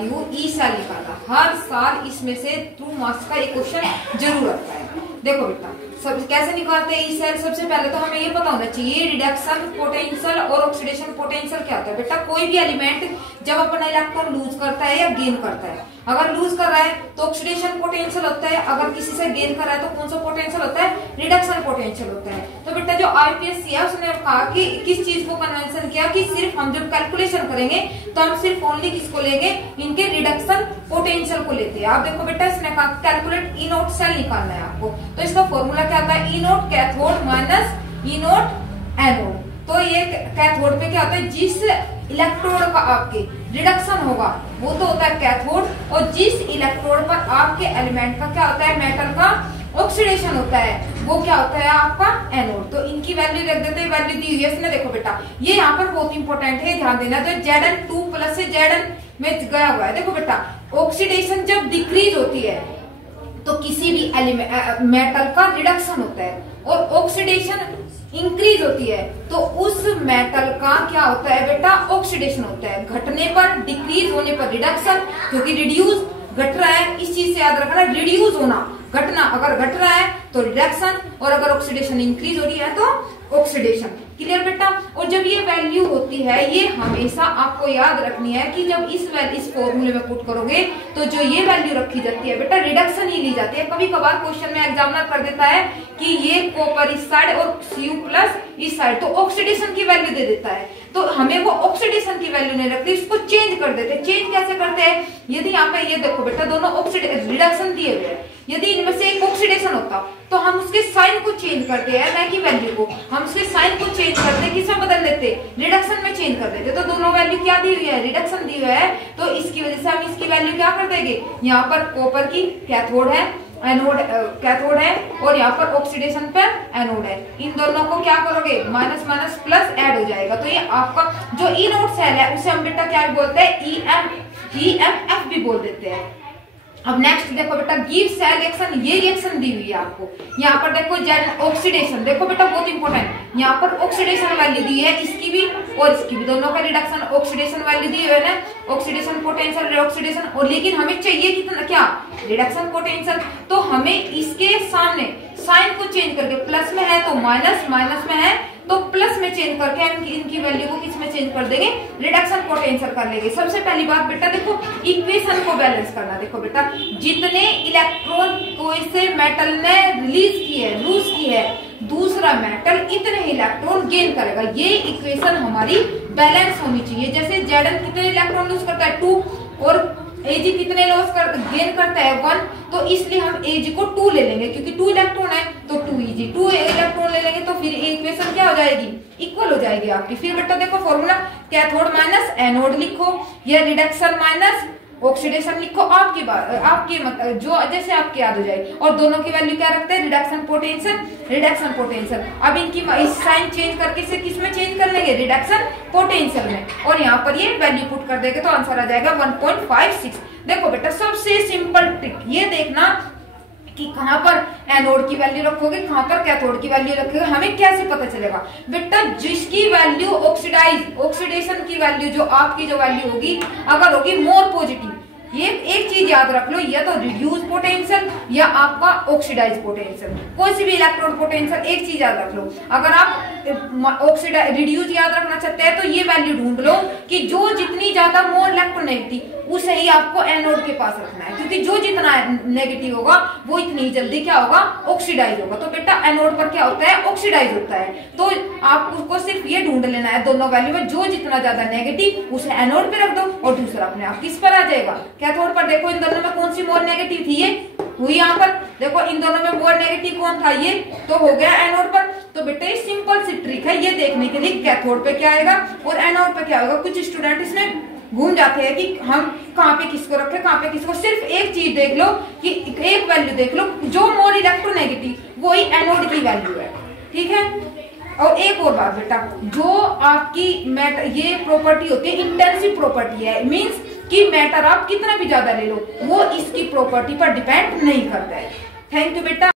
Value E cell निकालना। हर साल इसमें से 2 मार्क्स का एक क्वेश्चन जरूर आता है। देखो बेटा सब कैसे निकालते हैं ई सेल। सबसे पहले तो हमें ये पता होना चाहिए रिडक्शन पोटेंशियल और ऑक्सीडेशन पोटेंशियल क्या होता है। बेटा कोई भी एलिमेंट जब अपना इलेक्ट्रॉन लूज करता है या गेन करता है, अगर लूज कर रहा है तो ऑक्सीडेशन पोटेंशियल होता है, अगर किसी से गेन कर रहा है तो कौन सा पोटेंशियल होता है, रिडक्शन पोटेंशियल होता है। तो बेटा जो आईपीएससी है उसने कहा कि किस चीज को कन्वेंशन किया कि सिर्फ हम जब कैलकुलेशन करेंगे तो हम सिर्फ ओनली किसको लेंगे, इनके रिडक्शन पोटेंशियल को लेते हैं। आप देखो बेटा इसने कहा कैलकुलेट ई नोट सेल निकालना है आपको, तो इसका फॉर्मूला क्या आता है, ई नोट कैथोड माइनस ई नोट एनोड। तो ये कैथोड पे क्या होता है, जिस इलेक्ट्रोड का आपके रिडक्शन होगा वो तो होता है कैथोड, और जिस इलेक्ट्रोड पर आपके एलिमेंट का क्या होता है, मेटल का ऑक्सीडेशन होता है, वो क्या होता है आपका एनोड। तो इनकी वैल्यू रख देते हैं, वैल्यू दी हुई है इसने। देखो बेटा ये यहाँ पर बहुत इंपॉर्टेंट है, ध्यान देना। तो Zn2 प्लस से Zn में गया हुआ है। देखो बेटा ऑक्सीडेशन जब डिक्रीज होती है तो किसी भी एलिमेंट मेटल का रिडक्शन होता है, और ऑक्सीडेशन इंक्रीज होती है तो उस मेटल का क्या होता है बेटा, ऑक्सीडेशन होता है। घटने पर, डिक्रीज होने पर रिडक्शन, क्योंकि रिड्यूस घट रहा है, इस चीज से याद रखना, रिड्यूस होना घटना, अगर घट रहा है तो रिडक्शन, और अगर ऑक्सीडेशन इंक्रीज हो रही है तो ऑक्सीडेशन। क्लियर बेटा। और जब ये वैल्यू होती है ये हमेशा आपको याद रखनी है कि जब इस फॉर्मूले में पुट करोगे तो जो ये वैल्यू रखी जाती है बेटा रिडक्शन ही ली जाती है। कभी कभार क्वेश्चन में एग्जामिनर कर देता है कि ये कॉपर इस साइड और Cu प्लस इस साइड, तो ऑक्सीडेशन की वैल्यू दे देता है, तो हमें वो ऑक्सीडेशन की वैल्यू नहीं रखती, इसको चेंज कर देते हैं। चेंज कैसे करते हैं, यदि यहाँ पे ये देखो बेटा दोनों रिडक्शन दिए हुए हैं, यदि इनमें से एक ऑक्सीडेशन होता तो हम उसके साइन को चेंज करते हैं, ना कि वैल्यू को। हम उसके साइन को चेंज करते, किसमें बदल देते, रिडक्शन में चेंज कर देते। तो दोनों वैल्यू क्या दी हुई है, रिडक्शन दी हुई है, तो इसकी वजह से हम इसकी वैल्यू क्या कर देंगे, यहाँ पर कॉपर की कैथोड है, एनोड कैथोड है, और यहाँ पर ऑक्सीडेशन पर एनोड है। इन दोनों को क्या करोगे, माइनस माइनस प्लस ऐड हो जाएगा। तो ये आपका जो ई नोट सेल है उसे हम बेटा क्या बोलते हैं, EMF भी बोल देते हैं। अब नेक्स्ट देखो बेटा गिव सेल रिएक्शन, ये रिएक्शन दी हुई है आपको। यहाँ पर देखो जेड ऑक्सीडेशन, देखो बेटा बहुत इंपॉर्टेंट, यहाँ पर ऑक्सीडेशन वैल्यू दी है, इसकी भी और इसकी भी, दोनों का रिडक्शन ऑक्सीडेशन वैल्यू दी है ना, ऑक्सीडेशन पोटेंशियल रिऑक्सीडेशन, और लेकिन हमें चाहिए कितना, क्या, रिडक्शन पोटेंशियल। तो हमें इसके सामने साइन को चेंज करके, प्लस में है तो माइनस, माइनस में है तो प्लस में चेंज करके हम इनकी वैल्यू को किस में चेंज कर देंगे, रिडक्शन पोटेंशियल कर लेंगे। सबसे पहली बात बेटा देखो इक्वेशन को बैलेंस करना। देखो बेटा जितने इलेक्ट्रॉन कोई से मेटल ने रिलीज की है, लूज की है, दूसरा मेटल इतने इलेक्ट्रॉन गेन करेगा। ये इक्वेशन हमारी बैलेंस होनी चाहिए। जैसे Zn कितने इलेक्ट्रॉन लूज करता है 2, और Ag कितने गेन करता है 1, तो इसलिए हम Ag को 2 ले लेंगे, क्योंकि 2 इलेक्ट्रॉन है तो 2Ag, 2 इलेक्ट्रॉन ले लेंगे तो फिर इक्वेशन क्या हो जाएगी, इक्वल हो जाएगी आपकी। फिर बेटा देखो फॉर्मूला कैथोड माइनस एनोड लिखो, या रिडक्शन माइनस ऑक्सीडेशन लिखो, आपकी बात, आपकी जो जैसे आपकी याद हो जाए। और दोनों की वैल्यू क्या रखते हैं, रिडक्शन पोटेंशियल, रिडक्शन पोटेंशियल। अब इनकी साइन चेंज करके से किस में चेंज कर लेंगे, रिडक्शन पोटेंशियल में, और यहाँ पर ये वैल्यू पुट कर देंगे तो आंसर आ जाएगा 1.56। देखो बेटा सबसे सिंपल ट्रिक ये देखना कि कहां पर एनोड की वैल्यू रखोगे, कहां पर कैथोड की वैल्यू रखोगे, हमें कैसे पता चलेगा बेटा, जिसकी वैल्यू ऑक्सीडेशन की वैल्यू जो आपकी जो वैल्यू होगी अगर होगी मोर पॉजिटिव, ये एक चीज याद रख लो, या तो रिड्यूस पोटेंशियल या आपका ऑक्सीडाइज पोटेंशियल, कोई सी भी इलेक्ट्रोड पोटेंशियल, एक चीज याद रख लो। अगर आप ऑक्सीडाइज रिड्यूस याद रखना चाहते हैं तो ये वैल्यू ढूंढ लो कि जो जितनी ज्यादा मोर इलेक्ट्रोनेगेटिव उसे ही आपको एनोड के पास रखना है, क्योंकि जो जितना नेगेटिव होगा वो इतनी जल्दी क्या होगा, ऑक्सीडाइज होगा। तो बेटा एनोड पर क्या होता है, ऑक्सीडाइज होता है। तो आप उसको सिर्फ ये ढूंढ लेना है दोनों वैल्यू में, जो जितना ज्यादा नेगेटिव उसे एनोड पे रख दो, और दूसरा अपने आप किस पर आ जाएगा, कैथोड पर। देखो इन दोनों में कौन सी मोर नेगेटिव थी, ये हुई यहाँ पर। देखो इन दोनों में मोर नेगेटिव कौन था, ये तो हो गया एनोड पर। तो बेटा ये सिंपल सी ट्रिक है ये देखने के लिए कैथोड पे क्या आएगा और एनोड पे क्या होगा। कुछ स्टूडेंट इसमें घूम जाते हैं कि हम कहाँ पे किसको रखे, कहाँ पे किसको। सिर्फ एक चीज देख लो कि एक वैल्यू देख लो, जो मोर इलेक्ट्रोनेगेटिव वही एनोड की वैल्यू है, ठीक है। और एक और बात बेटा, जो आपकी ये प्रॉपर्टी होती है इंटेंसिव प्रॉपर्टी है, मींस कि मैटर आप कितना भी ज्यादा ले लो वो इसकी प्रॉपर्टी पर डिपेंड नहीं करता है। थैंक यू बेटा।